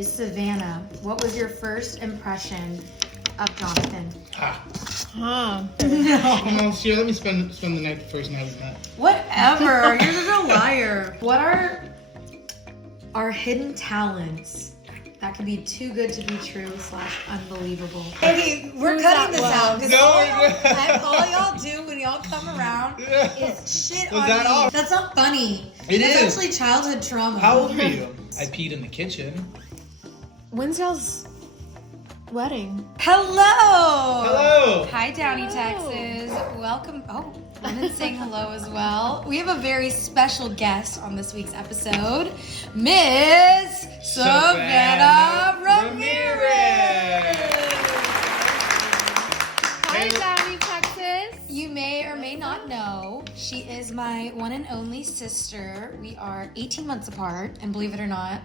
is Savannah. What was your first impression of Jonathan? No. Come on, Sierra, let me spend the night, the first night with that. Whatever. You're just a liar. What are our hidden talents that could be too good to be true / unbelievable? Baby, we're Who's cutting this that out. one? Because all y'all do when y'all come around is shit Was on that me. all? That's not funny. It That's is. actually childhood trauma. How old were you? I peed in the kitchen. When's y'all's wedding? Hello. Hello. Hi, Downey, Hello. Texas. Welcome. Oh, Lennon's saying hello as well. We have a very special guest on this week's episode, Miss Savannah Ramirez. Hi, Downey, Texas. You may or may not know, she is my one and only sister. We are 18 months apart, and believe it or not,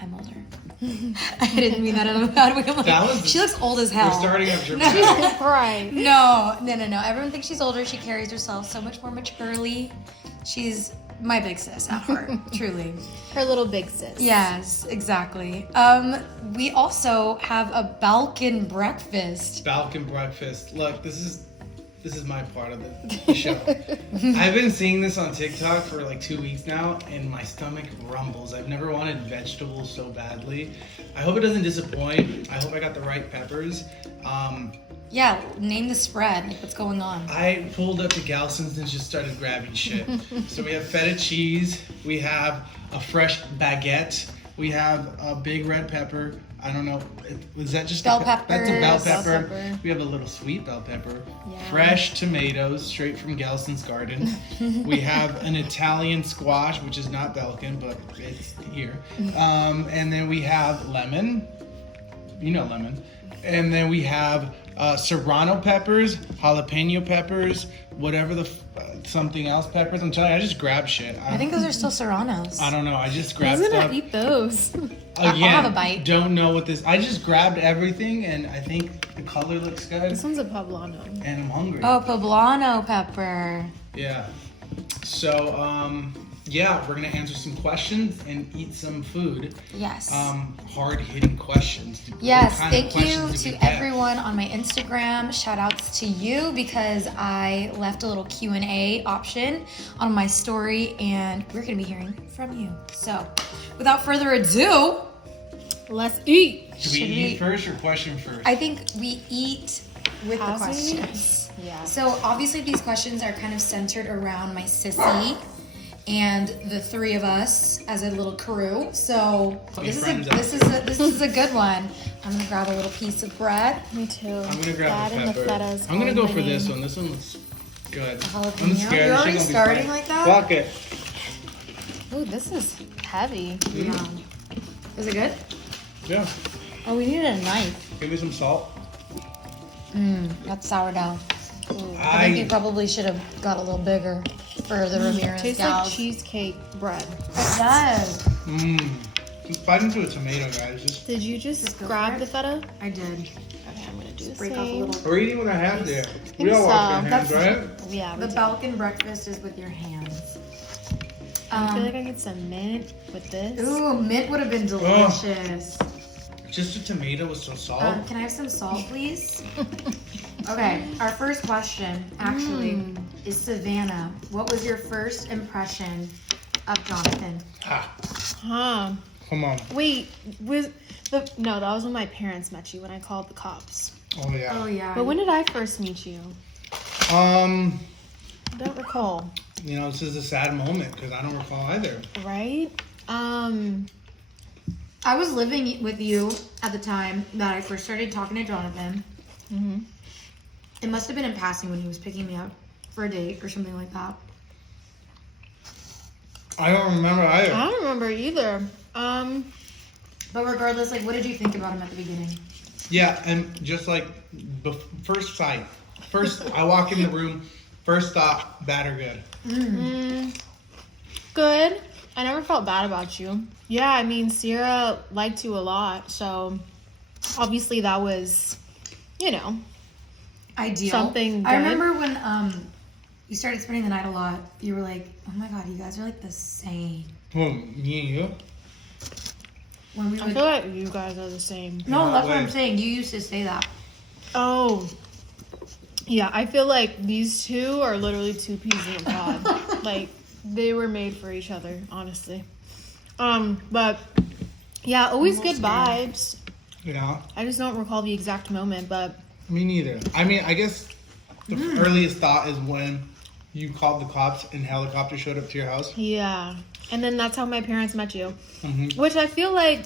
I'm older. I didn't mean that in a bad way. I'm like, That was- she looks old as hell. We're starting up your Right. No. Everyone thinks she's older. She carries herself so much more maturely. She's my big sis at heart, truly. Her little big sis. Yes, exactly. We also have a Balkan breakfast. Balkan breakfast. Look, this is my part of the show. I've been seeing this on TikTok for like 2 weeks now, and my stomach rumbles. I've never wanted vegetables so badly. I hope it doesn't disappoint. I hope I got the right peppers. Yeah, name the spread. Like, what's going on? I pulled up to Gelson's and just started grabbing shit. So we have feta cheese. We have a fresh baguette. We have a big red pepper. I don't know. Was that just Bell That's a bell peppers. pepper. Bell pepper. We have a little sweet bell pepper. Yeah. Fresh tomatoes straight from Gelson's garden. We have an Italian squash, which is not Balkan, but it's here. And then we have lemon. You know lemon. And then we have serrano peppers, jalapeno peppers, whatever the something else peppers. I'm telling you, I just grab shit. I think those are still serranos. I don't know. I just I grabbed was stuff. gonna eat those. I'll Again, have a bite. Don't know what this. I just grabbed everything, and I think the color looks good, This one's a poblano. and I'm hungry. Oh, poblano pepper. Yeah. So, yeah, we're gonna answer some questions and eat some food. Yes. Hard-hitting questions. Yes, What kind of thank you questions do to we get? everyone on my Instagram. Shout outs to you because I left a little Q&A option on my story and we're going to be hearing from you. So, without further ado, Let's eat. Should we eat first or question first? I think we eat with the As we- questions. Yeah. So, obviously these questions are kind of centered around my sissy and the three of us as a little crew. So, this is a good one. I'm going to grab a little piece of bread. Me too. I'm gonna grab That and the pepper. feta's I'm gonna go calling for my this name. one. This one looks good. Jalapeno? I'm scared. You're This already shit gonna be starting fun. like that? Fuck it. Ooh, this is heavy. Is it good? Yeah. Oh, we needed a knife. Give me some salt. That's sourdough. I think you probably should have got a little bigger for the Ramirez Tastes gals. like cheesecake bread. It does. Just bite into a tomato, guys. Just Did you just go grab for the it. feta? I did. Okay, I'm gonna do the Break off a same. little. we're eating with our hands there. We think all wash our so. hands, right? Yeah, we The do. Balkan breakfast is with your hands. I feel like I get some mint with this. Ooh, mint would have been delicious. Just a tomato with some salt. Can I have some salt, please? Okay, our first question actually is Savannah. What was your first impression of Jonathan? Huh. Come on. Wait, no, that was when my parents met you when I called the cops. Oh yeah. Oh yeah. But when did I first meet you? I don't recall. You know, this is a sad moment because I don't recall either. Right? I was living with you at the time that I first started talking to Jonathan. Mhm. It must have been in passing when he was picking me up for a date or something like that. I don't remember either. I don't remember either. But regardless, like, what did you think about him at the beginning? Yeah, and just like first sight, I walk in the room, first thought, bad or good? Good. I never felt bad about you. Yeah, I mean, Sierra liked you a lot, so obviously that was, you know, Ideal. Something I good. remember when you started spending the night a lot. You were like, "Oh my god, you guys are like the same." Oh, me and you? when we I would. feel like you guys are the same. No, No that's what way. I'm saying. You used to say that. Oh. Yeah, I feel like these two are literally two peas in a pod. Like, they were made for each other, honestly. But yeah, always good vibes. Yeah. I just don't recall the exact moment, but Me neither. I mean, I guess the earliest thought is when you called the cops and helicopter showed up to your house. yeah. And then that's how my parents met you. Mm-hmm. Which I feel like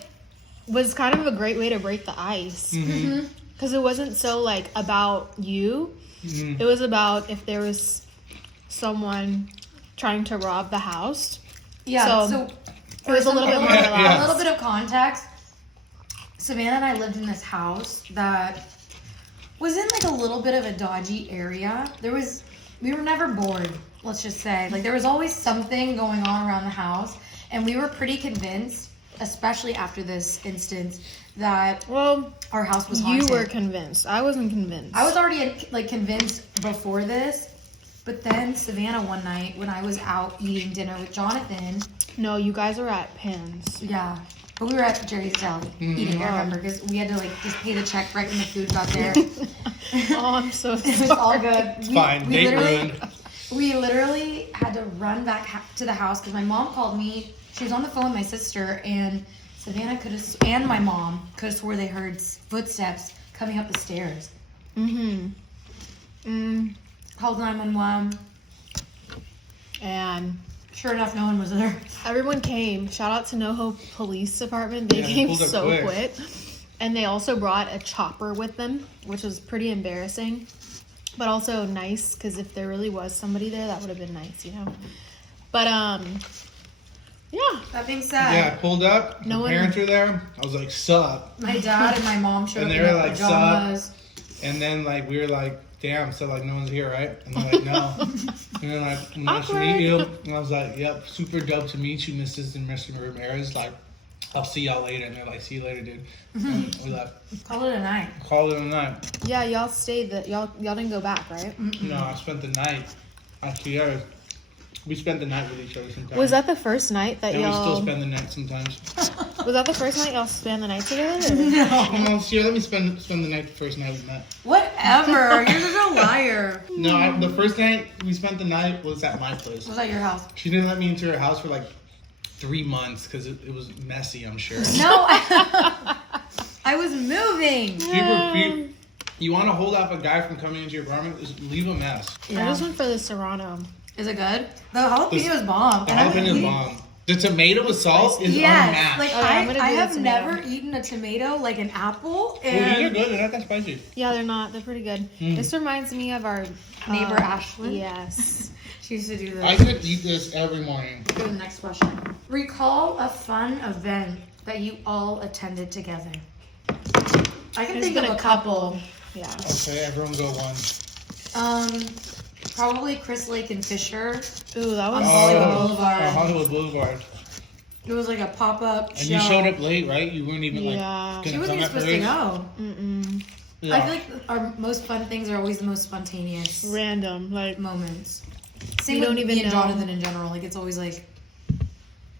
was kind of a great way to break the ice. Mm-hmm. Because it wasn't so, like, about you. Mm-hmm. It was about if there was someone trying to rob the house. Yeah. So, So, It was a little bit more Yeah, relaxed. yeah. a little bit of context. Savannah and I lived in this house that was in like a little bit of a dodgy area. We were never bored, let's just say. Like there was always something going on around the house, and we were pretty convinced, especially after this instance, that Well, our house was you haunted. were convinced. I wasn't convinced. I was already like convinced before this, but then Savannah one night when I was out eating dinner with Jonathan, No, you guys were at Pins. yeah, but we were at Jerry's Deli eating. I remember because we had to like just pay the check right when the food got there. Oh, I'm so It was all sorry. good. It's fine. Date ruined. We literally had to run back to the house because my mom called me. She was on the phone with my sister, and Savannah and my mom could have swore they heard footsteps coming up the stairs. Called 911. And Sure enough, no one was there. everyone came. Shout out to NoHo Police Department. They Yeah, came pulled up so quick. quick. And they also brought a chopper with them, which was pretty embarrassing. But also nice, because if there really was somebody there, that would have been nice, you know? But, yeah. That being said, Yeah, I pulled up. No My one- parents were there. I was like, sup? my dad and my mom showed And up they in were their like, pajamas. And then like we were like, damn, so like no one's here, right? And they're like, no. And then like, nice to meet you. And I was like, yep, super dope to meet you, Mrs. and Mr. Ramirez. Like, I'll see y'all later. And they're like, see you later, dude. And we left. Call it a night. Called it a night. Yeah, y'all stayed. Y'all didn't go back, right? No, I spent the night. Actually, yeah, we spent the night with each other sometimes. Was that the first night that And we y'all... still spend the night sometimes. Was that the first night y'all spent the night together? or- Oh, no, see, let me spend the night the first night we met. Whatever. You're just a liar. No, the first night we spent the night was at my place. Was at your house? She didn't let me into her house for like 3 months because it was messy, I'm sure. No, I was moving. You want to hold off a guy from coming into your apartment? Just leave a mess. I just went for the Serrano. Is it good? The jalapeno is bomb. The And I jalapeno is we- bomb. The tomato with salt is Yes, unmatched. like Okay, I'm gonna I do the have tomato. never eaten a tomato like an apple. Oh, these are And good. They're not that spicy. Yeah, they're not. They're pretty good. This reminds me of our Neighbor Ashley? Yes. she used to do this. I could eat this every morning. Go to the next question. Recall a fun event that you all attended together. I can There's think been of a a couple. Yeah. Okay, everyone go one. Probably Chris Lake and Fisher. Ooh, that was Hollywood Boulevard. Hollywood Boulevard. It was like a pop-up And show. you showed up late, right? You weren't even like Yeah. gonna She wasn't come even at supposed to parades? go. Mm-mm. Yeah. I feel like our most fun things are always the most spontaneous Random. Like, moments. Same We with don't even me and know. Jonathan in general. Like it's always like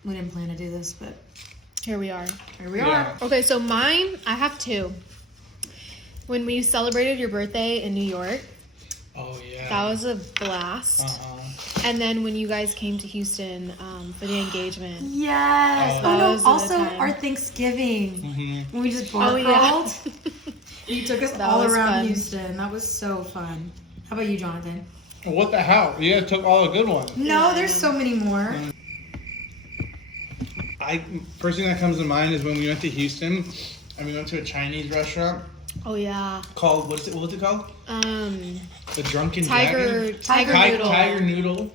we didn't plan to do this, but here we are. here we Yeah. are. Okay, so mine, I have two. When we celebrated your birthday in New York, Oh yeah. that was a blast. Uh-huh. And then when you guys came to Houston for the engagement. Yes. Oh. Oh, no. Those are the Also, times. our Thanksgiving Mm-hmm. when we just bar Oh, yeah. crawled. You took us That all was around fun. Houston. That was so fun. How about you, Jonathan? What the hell? You guys took all the good ones. No, Yeah. there's so many more. First thing that comes to mind is when we went to Houston and we went to a Chinese restaurant Oh, yeah. called what's it called? The Drunken Tiger Dragon? Noodle. Tiger Noodle.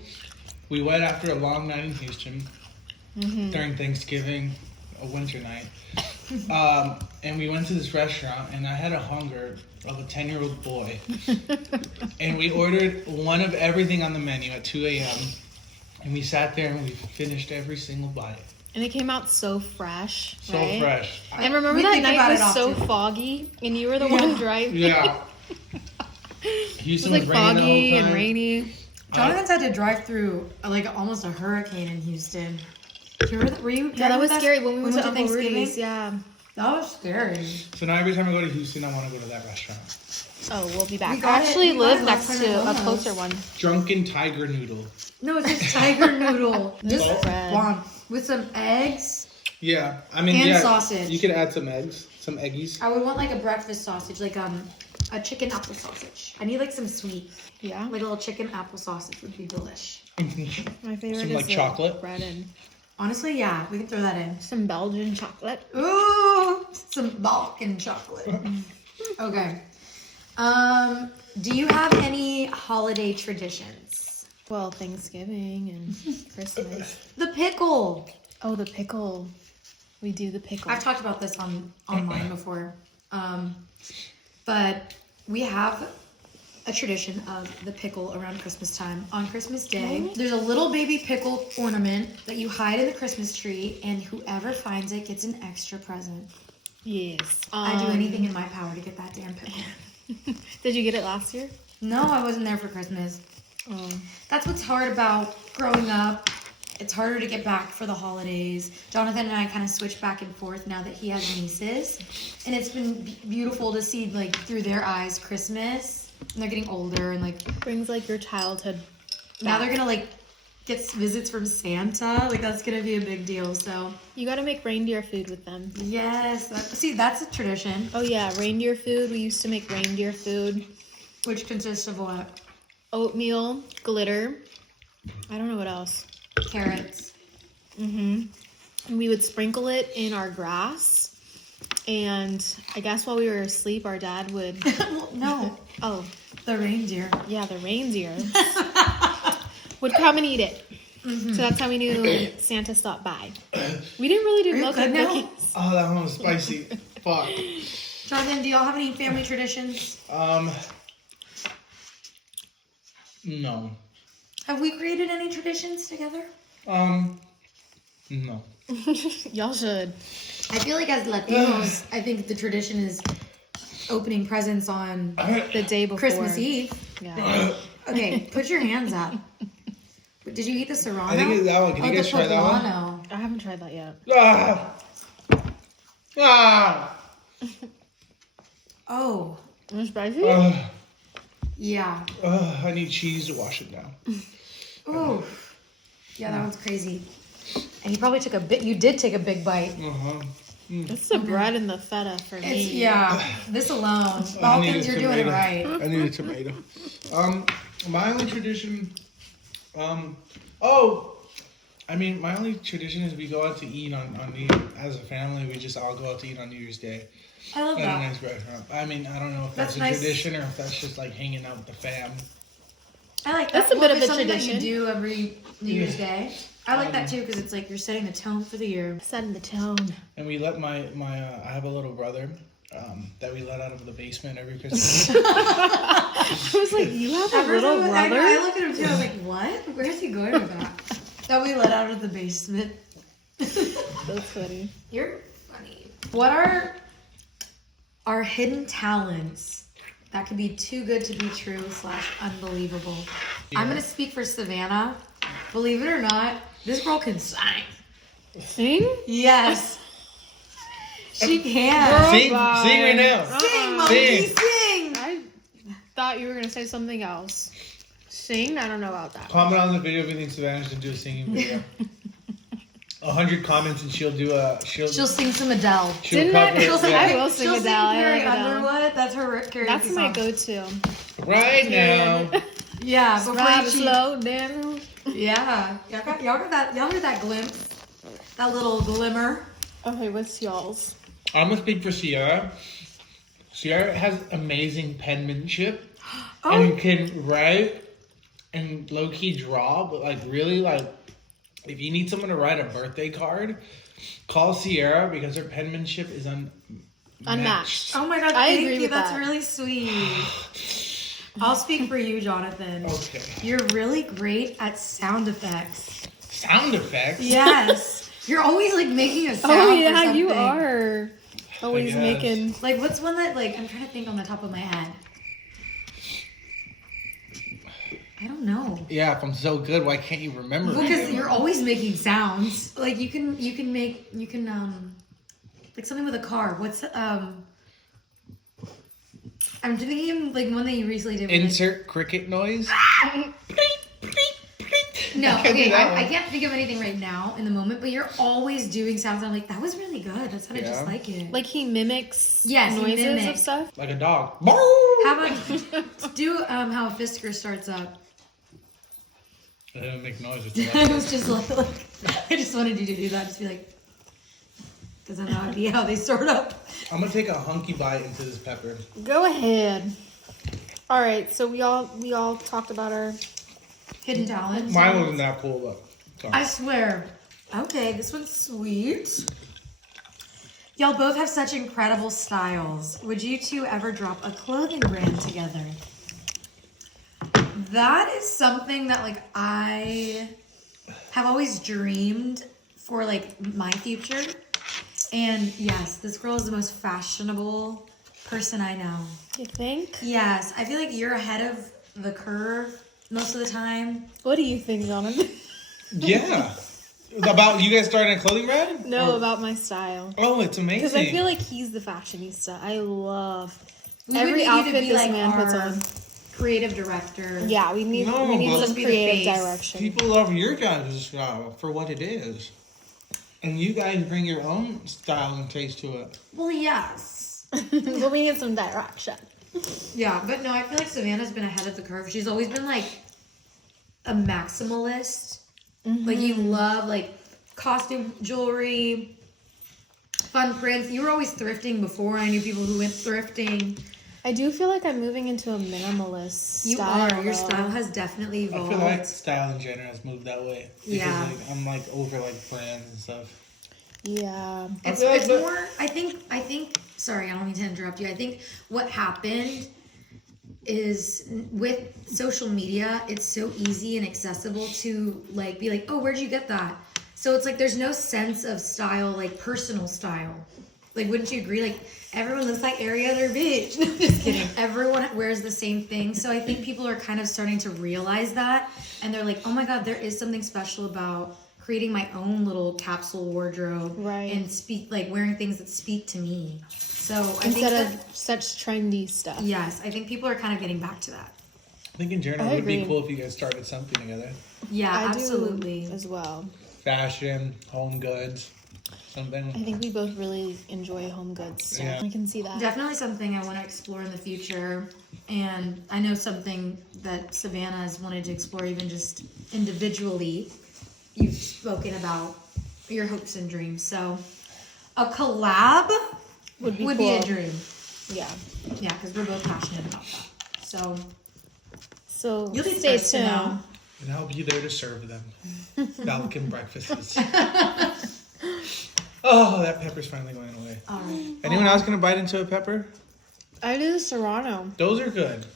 We went after a long night in Houston Mm-hmm. during Thanksgiving, a winter night. And we went to this restaurant and I had a hunger of a 10-year-old boy. And we ordered one of everything on the menu at 2 a.m. And we sat there and we finished every single bite. And it came out so fresh. So right? fresh. And remember We that think night about it was so often. foggy, and you were the one driving. Yeah. It Houston was like raining the whole foggy and time. rainy. Jonathan's had to drive through like almost a hurricane in Houston. Were you? Yeah, that was with us scary when we went to to Uncle Thanksgiving? Rudy's. Yeah. That was scary. So now every time I go to Houston, I want to go to that restaurant. Oh, we'll be back. We I got it- actually we got live it next last to time a at closer one. Drunken Tiger Noodle. No, it's just tiger noodle. This is Bread. bomb with some eggs. Yeah, I mean, And yeah, sausage. You could add some eggs, some eggies. I would want like a breakfast sausage, like a chicken apple sausage. I need like some sweet, Yeah. like a little chicken apple sausage would be delish. My favorite Some, is like, the chocolate? bread and Honestly, yeah, we can throw that in. some Belgian chocolate. Ooh, some Balkan chocolate. Okay. Do you have any holiday traditions? Well, Thanksgiving and Christmas. The pickle. Oh, the pickle. We do the pickle. I've talked about this online before. But we have a tradition of the pickle around Christmas time. On Christmas Day, there's a little baby pickle ornament that you hide in the Christmas tree, and whoever finds it gets an extra present. Yes. I do anything in my power to get that damn pickle. Did you get it last year? No, I wasn't there for Christmas. Oh. That's what's hard about growing up. It's harder to get back for the holidays. Jonathan and I kind of switch back and forth now that he has nieces. And it's been beautiful to see, like, through their eyes, Christmas. And they're getting older and, like, Brings like your childhood. now they're going to, like, get visits from Santa. Like, that's going to be a big deal. So, You gotta make reindeer food with them. yes. See, that's a tradition. Oh yeah, reindeer food. We used to make reindeer food. Which consists of what? Oatmeal, glitter. I don't know what else. Carrots. And we would sprinkle it in our grass. And I guess while we were asleep, our dad would. Well, no. Oh, The reindeer. yeah, the reindeer would come and eat it. So that's how we knew Santa stopped by. We didn't really do you milk good and now? cookies. Oh, that one was spicy. Fuck. Jonathan, do y'all have any family traditions? No. Have we created any traditions together? No. Y'all should. I feel like as Latinos, I think the tradition is opening presents on The day before. Christmas Eve. Yeah. Okay, put your hands up. Did you eat the serrano? I think it's that one. Can you guys try that one? poblano. I haven't tried that yet. Ah! Ah! Oh, Is it spicy? yeah. I need cheese to wash it down. Ooh. Yeah, that one's crazy. And you probably took a bit. You did take a big bite. Uh-huh. It's the bread and the feta for me. It's yeah. This alone, I need a Balkans, you're doing it tomato. right. I need a tomato. My only tradition, my only tradition is we go out to eat on New as a family. We just all go out to eat on New Year's Day I love at a that. nice restaurant. I mean, I don't know if that's a That's nice. tradition or if that's just like hanging out with the fam. I like that. That's a bit Well, of it's a something tradition. that you do every New Year's Day. I like that too because it's like you're setting the tone for the year. Setting the tone. And we let I have a little brother that we let out of the basement every Christmas. I was like, you have a little brother? I look at him too. I was like, what? Where's he going with that? That we let out of the basement. That's funny. You're funny. What are our hidden talents that could be too good to be true / unbelievable? Yeah. I'm gonna speak for Savannah. Believe it or not, this girl can sing. Sing? Yes. She can. Sing bye. right now. Sing, monkey, Sing. sing. I thought you were gonna say something else. Sing? I don't know about that. Comment on the video if you think Savannah should do a singing video. 100 comments and she'll do a She'll sing some Adele. she'll Didn't I- cover She'll it. sing, Yeah. I will sing she'll Adele. I Carrie like Adele. Underwood. That's her karaoke That's my song. go-to. Right now. Yeah, before Ride you it cheat. slow down. Yeah, y'all got that. Y'all heard that glimpse, that little glimmer. Okay, what's y'all's? I'm gonna speak for Sierra. Sierra has amazing penmanship and can write and low key draw, but like really like if you need someone to write a birthday card, call Sierra because her penmanship is Unmatched. Oh my god, I thank agree you. with That's that. really sweet. I'll speak for you, Jonathan. Okay. You're really great at sound effects. Sound effects. Yes. You're always like making a sound. Oh for yeah, you something. are always guess. making. Like, what's one that, like, I'm trying to think on the top of my head. I don't know. Yeah, if I'm so good, why can't you remember it? Because you're always making sounds. Like you can like something with a car. What's I'm thinking like one that you recently did. Insert cricket noise. No, I can't do okay, that one. I can't think of anything right now in the moment, but you're always doing sounds. I'm like, that was really good. That sounded just Yeah. like it. Like he mimics Yes, he noises of mimics. stuff. Like a dog. How about do how a Fisker starts up? I didn't make noises. I was just like, I just wanted you to do that. Just be like, because I know that'd be how they start up. I'm gonna take a hunky bite into this pepper. Go ahead. All right, so we all talked about our. Hidden talents. Mine wasn't that cool, but sorry. I swear. Okay, this one's sweet. Y'all both have such incredible styles. Would you two ever drop a clothing brand together? That is something that like I have always dreamed for like my future. And yes, this girl is the most fashionable person I know. You think? Yes, I feel like you're ahead of the curve most of the time. What do you think, Jonathan? Yeah. About you guys starting a clothing brand? No, Or- about my style. Oh, it's amazing. Because I feel like he's the fashionista. I love We every would need you outfit to be this like man puts our on. creative director. Yeah, we need No, but- some Be the creative face. direction. people love your guys' style for what it is. And you guys bring your own style and taste to it. Well, yes. But we need some direction. Yeah, but no, I feel like Savannah's been ahead of the curve. She's always been like a maximalist. Like you love like costume jewelry, fun prints. You were always thrifting before. I knew people who went thrifting. I do feel like I'm moving into a minimalist You style. are. Your though. style has definitely I evolved. feel like style in general has moved that way. Because Yeah. like, I'm like over like brands and stuff. Yeah. It's, feel like it's the- more. I think. Sorry, I don't mean to interrupt you. I think what happened is with social media, it's so easy and accessible to like be like, oh, where'd you get that? So it's like there's no sense of style, like personal style. Like, wouldn't you agree? Like everyone looks like every other bitch. No, just kidding. Everyone wears the same thing. So I think people are kind of starting to realize that, and they're like, oh my god, there is something special about creating my own little capsule wardrobe, Right. And speak like wearing things that speak to me. So I think Instead that, of such trendy stuff. yes, I think people are kind of getting back to that. I think in general I it would be agree. cool if you guys started something together. Yeah, I absolutely. do as well. Fashion, home goods, something. I think we both really enjoy home goods stuff. Yeah. I can see that. Definitely something I want to explore in the future. And I know something that Savannah has wanted to explore even just individually. You've spoken about your hopes and dreams. So a collab Would be be cool. a dream. Yeah. Yeah, because we're both passionate about that. So So you'll be stay first to know. tuned. And I'll be there to serve them. Balkan breakfasts. Oh, that pepper's finally going away. All right. Anyone else gonna bite into a pepper? I do the Serrano. Those are good.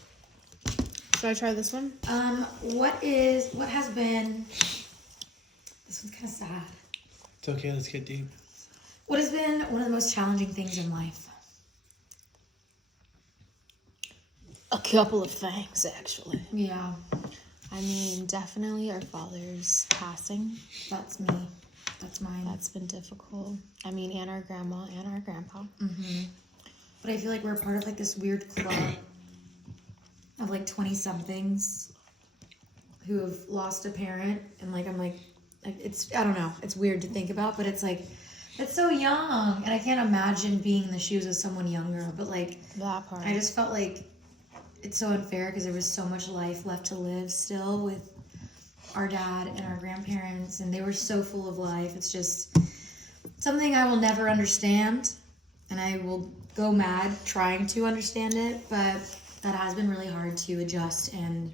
Should I try this one? What has been, this one's kind of sad. It's okay, let's get deep. What has been one of the most challenging things in life? A couple of things, actually. Yeah, I mean, definitely our father's passing. that's me. That's mine. That's been difficult. I mean, and our grandma and our grandpa. But I feel like we're part of like this weird club of like 20-somethings who have lost a parent, and like I'm like it's, I don't know, it's weird to think about, but it's like it's so young, and I can't imagine being in the shoes of someone younger. But like That part. I just felt like it's so unfair because there was so much life left to live still with our dad and our grandparents, and they were so full of life. It's just something I will never understand, and I will go mad trying to understand it, but that has been really hard to adjust and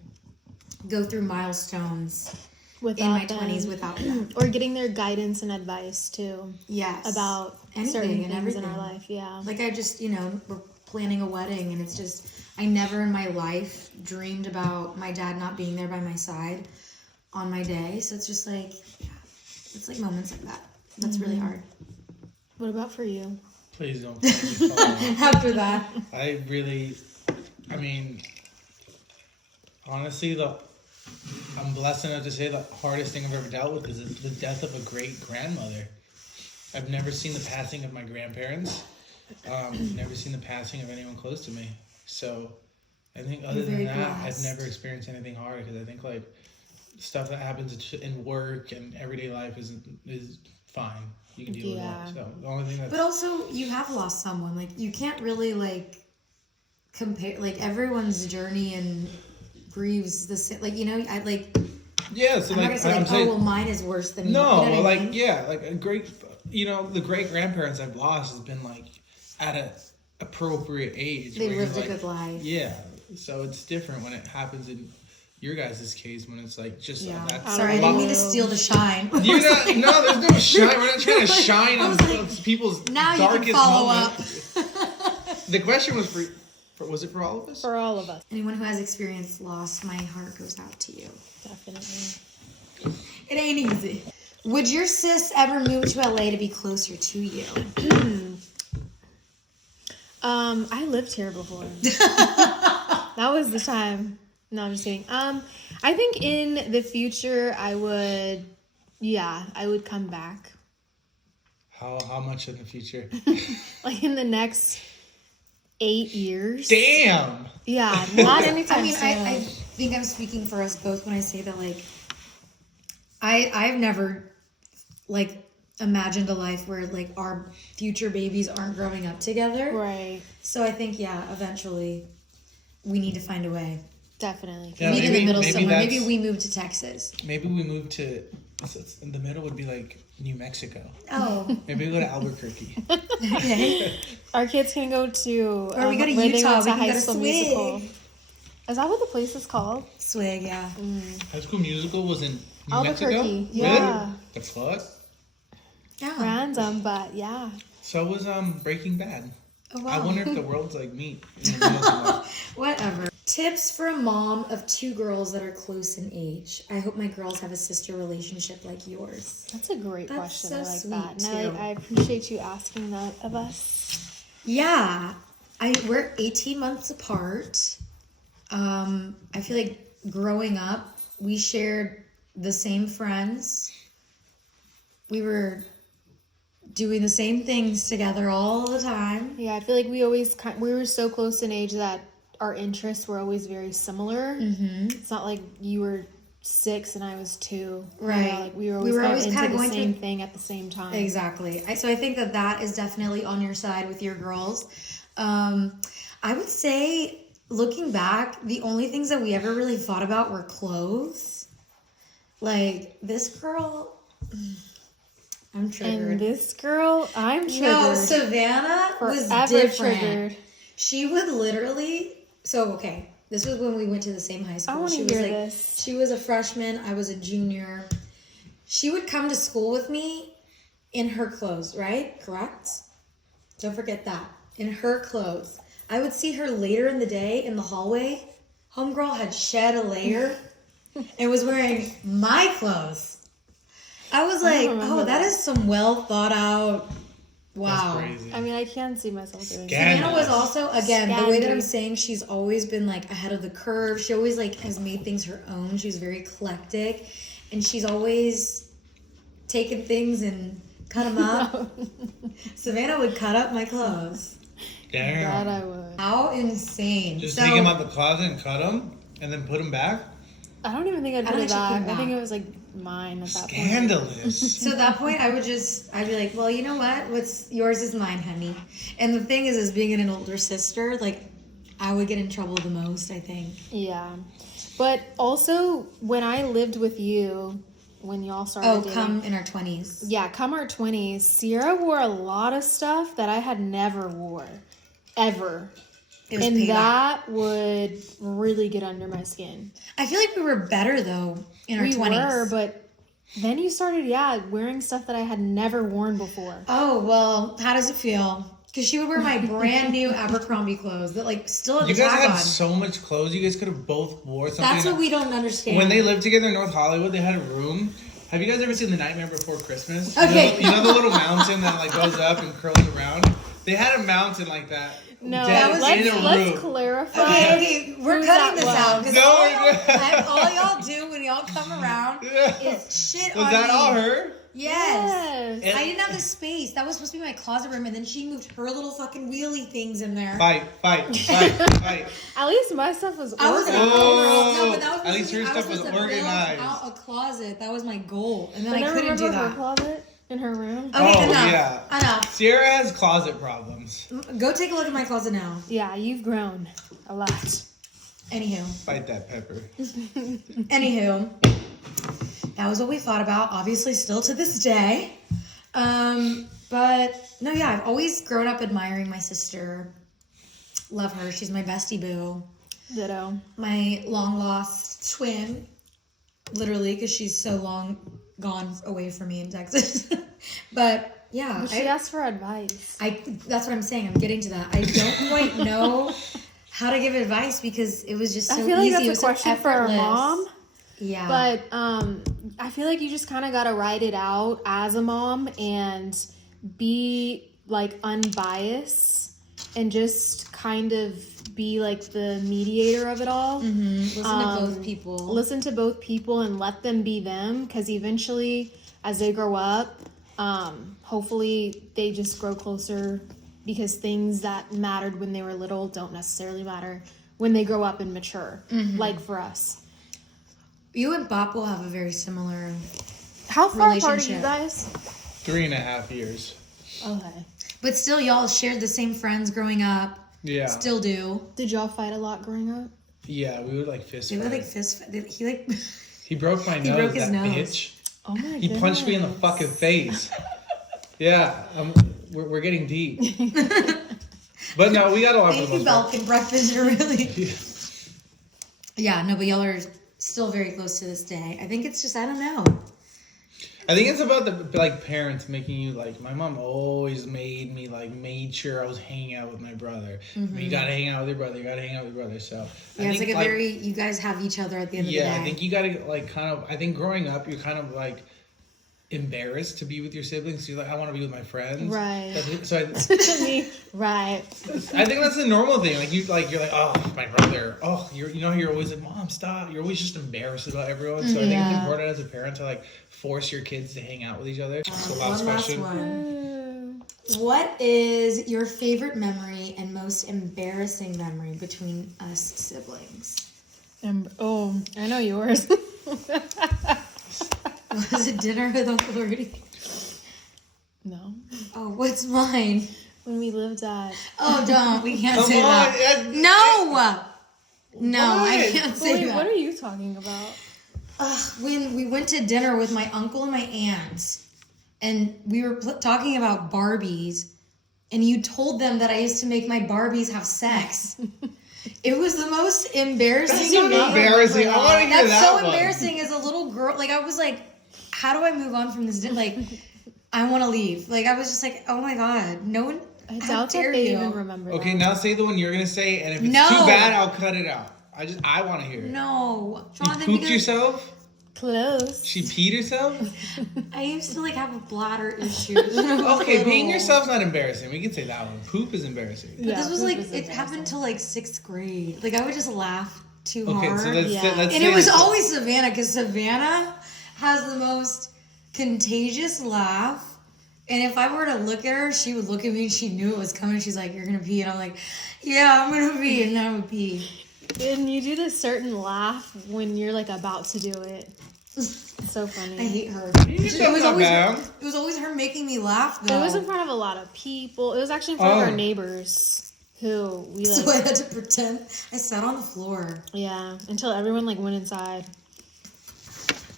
go through milestones in my 20s them. without them. Or getting their guidance and advice too Yes. about Anything certain and things everything. in our life. Yeah. Like I just, we're planning a wedding, and it's just, I never in my life dreamed about my dad not being there by my side on my day. So it's just like, yeah, it's like moments like that. That's really hard. What about for you? Please don't. Please don't. After that. I mean, honestly, I'm blessed enough to say the hardest thing I've ever dealt with is the death of a great grandmother. I've never seen the passing of my grandparents. Never seen the passing of anyone close to me. So I think other than that, I've never experienced anything hard because I think like stuff that happens in work and everyday life is fine. You can deal with that. So the only thing that's... But also, you have lost someone. Like, you can't really, like, compare... Like, everyone's journey and grieves the same... Like, you know, I, like... Yeah, so I'm not like... gonna say, like, oh, well, mine is worse than... No, you know like, mean? yeah, like a great... You know, the great-grandparents I've lost has been, like, at an appropriate age. They lived a like, good life. Yeah, so it's different when it happens in... Your guys' case, when it's like just that's sorry, I didn't mean to steal the shine. You're not, no, there's no shine. We're not trying to shine on people's darkest moments. The question was was it for all of us? For all of us. Anyone who has experienced loss, my heart goes out to you. Definitely. It ain't easy. Would your sis ever move to LA to be closer to you? I lived here before. That was the time. No, I'm just kidding. I think in the future I would come back. How much in the future? Like in the next 8 years. Damn. Yeah, not anytime I mean, soon. I think I'm speaking for us both when I say that, like, I've never, like, imagined a life where, like, our future babies aren't growing up together. Right. So I think, yeah, eventually we need to find a way. Definitely. Yeah, Meet in the middle somewhere. that's- Maybe we move to Texas. Maybe we move to... In the middle would be like New Mexico. Oh. Maybe we go to Albuquerque. Okay. Our kids can go to... Or we go to where they Utah, went we to can High go to School Swig. Musical. Is that what the place is called? Swig, yeah. High School Musical was in New Albuquerque, Mexico? yeah. Really? The fuck? Yeah. Random, but yeah. So was Breaking Bad. Oh, wow. I wonder if the world's like meat. In the middle of the world. Whatever. Tips for a mom of 2 girls that are close in age. I hope my girls have a sister relationship like yours. That's a great That's question. so I like sweet, that. too. And I appreciate you asking that of us. Yeah. We're 18 months apart. I feel like growing up, we shared the same friends. We were doing the same things together all the time. Yeah, I feel like we were so close in age that our interests were always very similar. Mm-hmm. It's not like you were 6 and I was 2. Right. You know, like we were always kind into of the going same through... thing at the same time. Exactly. So I think that is definitely on your side with your girls. I would say, looking back, the only things that we ever really thought about were clothes. Like, this girl... I'm triggered. And this girl, I'm triggered. No, Savannah was Forever different. triggered. She would literally... So, okay, this was when we went to the same high school. I want to hear this. She was a freshman. I was a junior. She would come to school with me in her clothes, right? Correct? Don't forget that. In her clothes. I would see her later in the day in the hallway. Homegirl had shed a layer and was wearing my clothes. I was like, oh, that is some well thought out. Wow. That's crazy. I mean, I can see myself doing that. Savannah was also, again, the way that I'm Scandal. saying, she's always been like ahead of the curve. She always like has made things her own. She's very eclectic, and she's always taken things and cut them up. Savannah would cut up my clothes. Damn. That I would. How insane! Just take them out the closet and cut them, and then put them back. I don't even think I'd I put don't it actually put back. it I think back. it was like mine at that point. Scandalous. So at that point, I'd be like, well, you know what? What's yours is mine, honey. And the thing is being an older sister, like, I would get in trouble the most, I think. Yeah. But also, when I lived with you, when y'all started dating, come in our 20s. Yeah, come our 20s, Sierra wore a lot of stuff that I had never wore. Ever. It was And payback. that would really get under my skin. I feel like we were better, though, in our We 20s. were, but then you started, wearing stuff that I had never worn before. Oh, well, how does it feel? Because she would wear my brand new Abercrombie clothes that, like, still had You the guys tag had on. so much clothes. You guys could have both wore something. That's what we don't understand. When they lived together in North Hollywood, they had a room. Have you guys ever seen The Nightmare Before Christmas? Okay. You know the little mountain that like goes up and curls around? They had a mountain like that. No, dead in a let's room. clarify. Okay, we're Who's cutting that this out because No, all y'all do when y'all come around is shit Was on that me. all her? Yes. Yes. I didn't have the space. That was supposed to be my closet room, and then she moved her little fucking wheelie things in there. Fight. At least my stuff was I was organized. no, but that was At least her stuff was supposed to build organized. out a closet. That was my goal, and then But I never couldn't do remember her that. closet in her room. Okay, Oh, enough. yeah. Enough. Sierra has closet problems. Go take a look at my closet now. Yeah, you've grown a lot. Anywho. Fight that pepper. Anywho. That was what we thought about, obviously still to this day. But no, yeah, I've always grown up admiring my sister. Love her. She's my bestie boo. Ditto. My long lost twin, literally, because she's so long gone away from me in Texas. But yeah, But she asked for advice. that's what I'm saying. I'm getting to that. I don't quite know how to give advice because it was just so I feel like easy. It that's was a so question for a effortless. mom. Yeah. But I feel like you just kind of got to write it out as a mom and be like unbiased and just kind of be like the mediator of it all. Listen to both people. Listen to both people and let them be them, because eventually as they grow up, hopefully they just grow closer, because things that mattered when they were little don't necessarily matter when they grow up and mature, like for us. You and Bop will have a very similar. How far apart are you Relationship. guys? 3.5 years. Okay. But still, y'all shared the same friends growing up. Yeah. Still do. Did y'all fight a lot growing up? Yeah, we would like fist They were fight. like fist. He like. He broke my nose, broke his that nose. bitch. Oh my He goodness. punched me in the fucking face. Yeah, we're getting deep. But no, we got a lot Thank of you, Balkan breakfast. You're really. Yeah. Yeah, no, but y'all are still very close to this day. I think it's just I don't know. I think it's about the like parents making you like. My mom always made sure I was hanging out with my brother. You gotta hang out with your brother. You gotta hang out with your brother. So Yeah, I it's think, like a very. You guys have each other at the end of the day. I think you gotta like kind of. I think growing up, you're kind of like embarrassed to be with your siblings. You're like, I want to be with my friends. Right. So Right. I think that's a normal thing. Like you're like, oh, my brother. Oh, you're always like, Mom, stop. You're always just embarrassed about everyone. So I think it's important as a parent to like force your kids to hang out with each other. So last question. one. What is your favorite memory and most embarrassing memory between us siblings? Oh, I know yours. Was it dinner with Uncle Rudy? No. Oh, what's mine? When we lived at. Oh, don't. We can't Come say on, that. No, I What? can't say Wait, that. what are you talking about? When we went to dinner with my uncle and my aunt, and we were talking about Barbies, and you told them that I used to make my Barbies have sex. It was the most embarrassing. That's not embarrassing. I want to hear That's that so one. embarrassing as a little girl. Like I was like, how do I move on from this? Like, I want to leave. Like I was just like, oh my god, no one. I How doubt that dare they you? even remember Okay, that. now say the one you're gonna say, and if it's No. too bad, I'll cut it out. I want to hear it. No, You Jonathan, pooped because yourself? Close. She peed herself? I used to like have a bladder issue. Okay, peeing yourself's not embarrassing. We can say that one. Poop is embarrassing. But Yeah, this was poop like is it happened till like 6th grade. Like I would just laugh too Okay, hard. so let's Yeah. let's and say it was this. always Savannah because Savannah has the most contagious laugh. And if I were to look at her, she would look at me and she knew it was coming. She's like, "You're gonna pee," and I'm like, "Yeah, I'm gonna pee," and then I would pee. And you do this certain laugh when you're like about to do it. It's so funny. I hate her. Yourself It was not always bad. it was always her making me laugh though. It was in front of a lot of people. It was actually in front of Oh. our neighbors who we So I like. had to pretend I sat on the floor. Yeah, until everyone like went inside.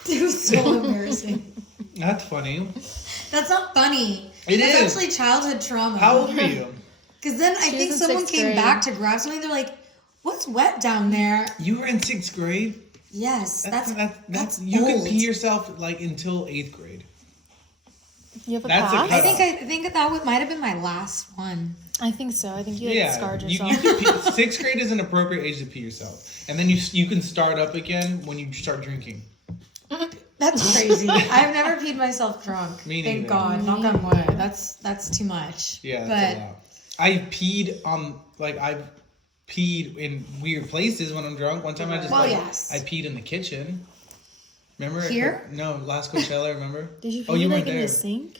It was so embarrassing. That's funny. That's not funny. It That's is. actually childhood trauma. How old were you? Because then I She think was in someone 6th came grade. back to grab something. They're like, "What's wet down there?" You were in 6th grade? Yes, that's you old. could pee yourself like until 8th grade. You have a That's a pass? cut. I think that might have been my last one. I think so. I think you like scarred you yourself. can pee, 6th grade is an appropriate age to pee yourself, and then you can start up again when you start drinking. That's crazy. I've never peed myself drunk. Me Thank neither. God. Knock on wood. That's too much. Yeah, but that's a lot. I peed on I've peed in weird places when I'm drunk. One time I just yes. I peed in the kitchen. Remember? Here? No, last Coachella. Remember? Did you Oh, pee you like weren't in there. the sink?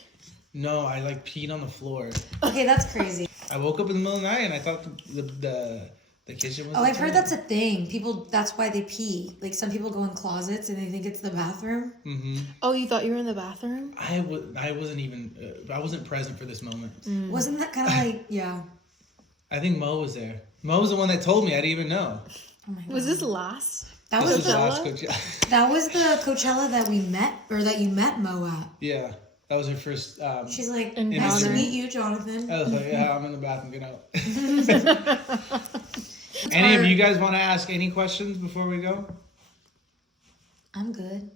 No, I peed on the floor. Okay, that's crazy. I woke up in the middle of the night and I thought the kitchen was. Oh, the I've heard toilet. that's a thing. People, that's why they pee. Like some people go in closets and they think it's the bathroom. Mm-hmm. Oh, you thought you were in the bathroom? I wasn't even. I wasn't present for this moment. Wasn't that kind of like, yeah. I think Mo was there. Mo was the one that told me. I didn't even know. Oh my God. Was this last? That This was was the, last Coachella. that was the Coachella that we met, or that you met Mo at. Yeah, that was her first. She's like, In nice to honor. meet you, Jonathan. I was like, yeah, I'm in the bathroom. Get out. Any of you guys want to ask any questions before we go? I'm good.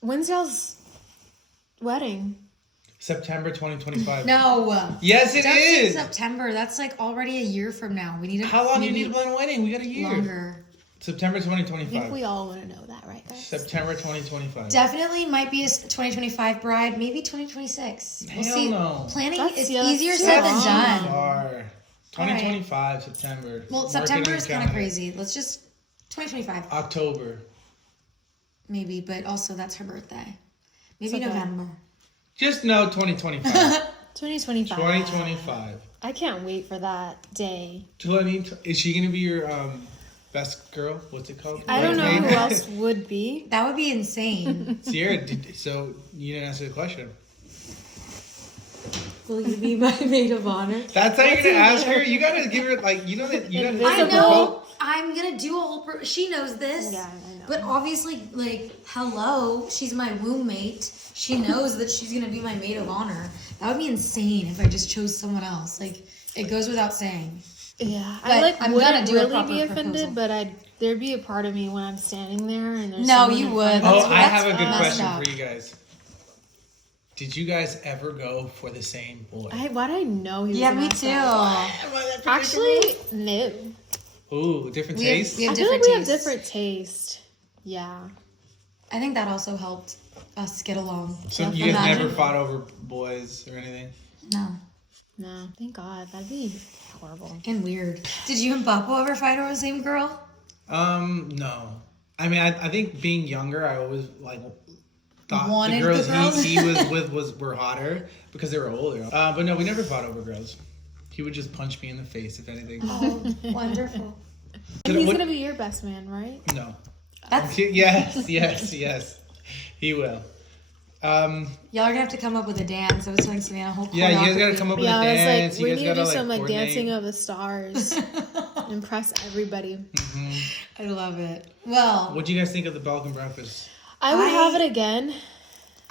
When's y'all's wedding? September 2025. No. Yes, it Don't say is. September. That's like already a year from now. We need How long do you need to plan a wedding? We got a year. longer. September I think 2025. we all want to know that, right, guys? September 2025. Definitely might be a 2025 bride, maybe 2026. We'll Hell see. no. Planning That's- is yeah, that's easier too said than long. done. Far. 2025 September. Well, Mark it September on is your kind of calendar. crazy. Let's just 2025 October. maybe, but also that's her birthday. Maybe It's okay. November. Just no 2025. 2025. 2025. I can't wait for that day. Is she gonna be your best girl? What's it called? I don't know Bridesmaid? who else would be. That would be insane. Sierra, so you didn't answer the question. Will you be my maid of honor? That's how you're gonna ask her. You gotta give her that you gotta. I Invisible. know. I'm gonna do a whole. She knows this. Yeah, I know. But obviously, like, hello, she's my womb mate. She knows that she's gonna be my maid of honor. That would be insane if I just chose someone else. Like, it goes without saying. Yeah, But I I'm wouldn't gonna do a really proper be offended, proposal. but there'd be a part of me when I'm standing there and there's No, someone you in would. front of Oh, me. I have a good messed question up. for you guys. Did you guys ever go for the same boy? Why did I know he was Yeah, an me asshole? too. Actually, no. Ooh, different We have- taste. we I have feel like different we have tastes. different taste. Yeah. I think that also helped us get along. So you guys Imagine. never fought over boys or anything? No. No, thank God. That'd be horrible. And weird. Did you and Papo ever fight over the same girl? No. I mean, I think being younger, I always thought Wanted the girls, the girls? he was with were hotter because they were older. But no, we never fought over girls. He would just punch me in the face if anything. Oh, wonderful. And he's What- gonna be your best man, right? No. That's Yes. He will. y'all are gonna have to come up with a dance. I was telling Savannah whole Yeah, you guys gotta choreography. come up with Yeah, a I dance. was like, You we guys need to gotta do some like coordinate. Dancing of the Stars. Impress everybody. I love it. Well, What do you guys think of the Balkan breakfast? I would I- have it again.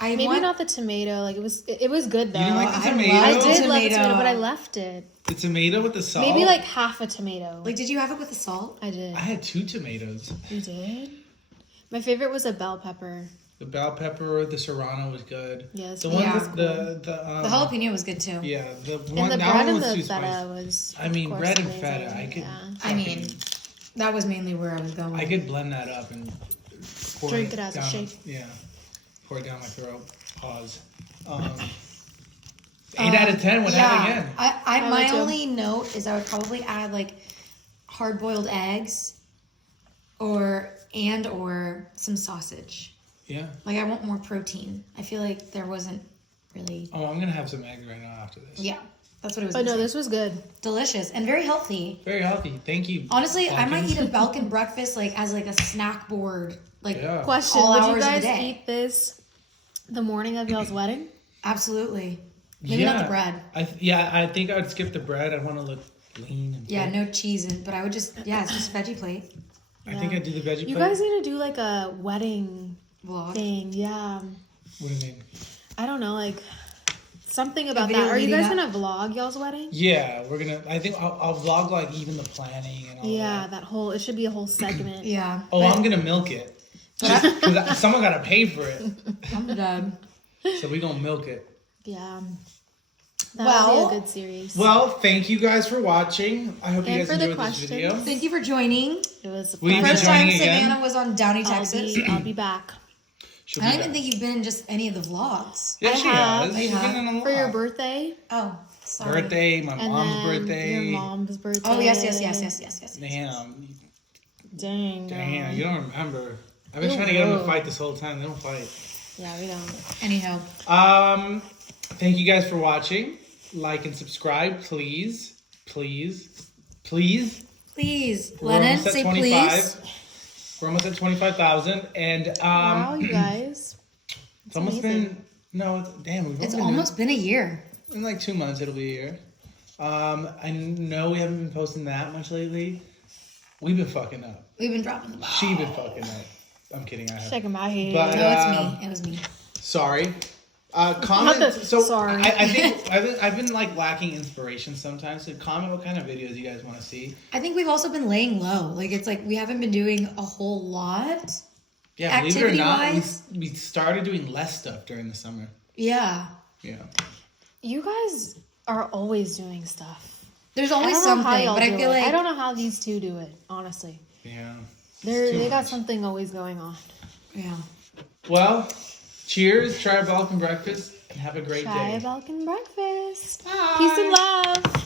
I Maybe want, not the tomato. Like it was good though. You didn't like the I tomato? love I the did love the tomato. tomato, but I left it. The tomato with the salt? Maybe like half a tomato. Like, did you have it with the salt? I did. I had 2 tomatoes. You did? My favorite was a bell pepper. The bell pepper or the serrano was good. Yes, The yeah. one Yeah. with the The jalapeno was good too. yeah, the And one the that bread one and was the too feta spicy. was. I mean, of course, bread and amazing. feta. I could. Yeah. I mean, that was mainly where I was going. I could blend that up and pour Drink it as a down, shake. Yeah, pour it down my throat. Pause. 8 out of 10 would have it again. I I my would too. only note is I would probably add like hard boiled eggs or some sausage. Yeah. Like I want more protein. I feel like there wasn't really. Oh, I'm gonna have some eggs right now after this. Yeah, that's what it was. But no, gonna say. this was good. Delicious and very healthy. Very healthy. Thank you. Honestly, I might Balkans. eat a Balkan breakfast like as like a snack board. Like Yeah. Question: All would you hours of the guys day. eat this the morning of y'all's wedding? absolutely. Maybe not the bread. I think I would skip the bread. I want to look lean. And Yeah, fit. no cheese in, but I would just it's just veggie plate I think I'd do the veggie You plate. guys need to do like a wedding vlog. thing. Yeah. What do you mean? I don't know, like something about video that. Are you leading guys up? gonna vlog y'all's wedding? Yeah, we're gonna. I think I'll vlog like even the planning and all Yeah, that. that whole it should be a whole segment. Yeah. Oh, but I'm gonna milk it. Just because someone gotta pay for it, I'm done. so we gonna milk it. Yeah. That'll Well- be a good series. Well, thank you guys for watching. I hope you And guys for the enjoyed this video. questions. Thank you for joining. It was a Will you be pleasure. First time joining again? Savannah was on Downey, Texas. I'll be back. She'll I be don't even back. think you've been in just any of the vlogs. Yeah, I she have. has. You She's have? been in a lot. For your birthday. Oh, sorry. Birthday, my And mom's then birthday. Your mom's birthday. Oh, yes. Damn. Dang. Damn, you don't remember. I've been You trying to get them to will. fight this whole time. They don't fight. Yeah, we don't. Anyhow. Thank you guys for watching. Like and subscribe, please. Please. Please. Please. We're Lennon, almost at say 25. please. We're almost at 25,000. And Wow, you guys. it's almost amazing. been damn, we've It's only been almost been a year. in like 2 months it'll be a year. I know we haven't been posting that much lately. We've been fucking up. We've been dropping the ball. She been fucking up. I'm kidding, I have. Shaking my head. But- No, it's me. It was me. Sorry. Comment. the So sorry. I think I've been like lacking inspiration sometimes. So comment what kind of videos you guys want to see. I think we've also been laying low. Like, it's like we haven't been doing a whole lot. Yeah, believe it or not, Activity-wise? we started doing less stuff during the summer. Yeah. Yeah. You guys are always doing stuff. There's I always don't know how something, y'all but I do feel it. like I don't know how these two do it, honestly. Yeah. They got much. something always going on. yeah. Well, cheers. Try our Balkan breakfast and have a great Try day. a Balkan breakfast. Bye. Peace and love.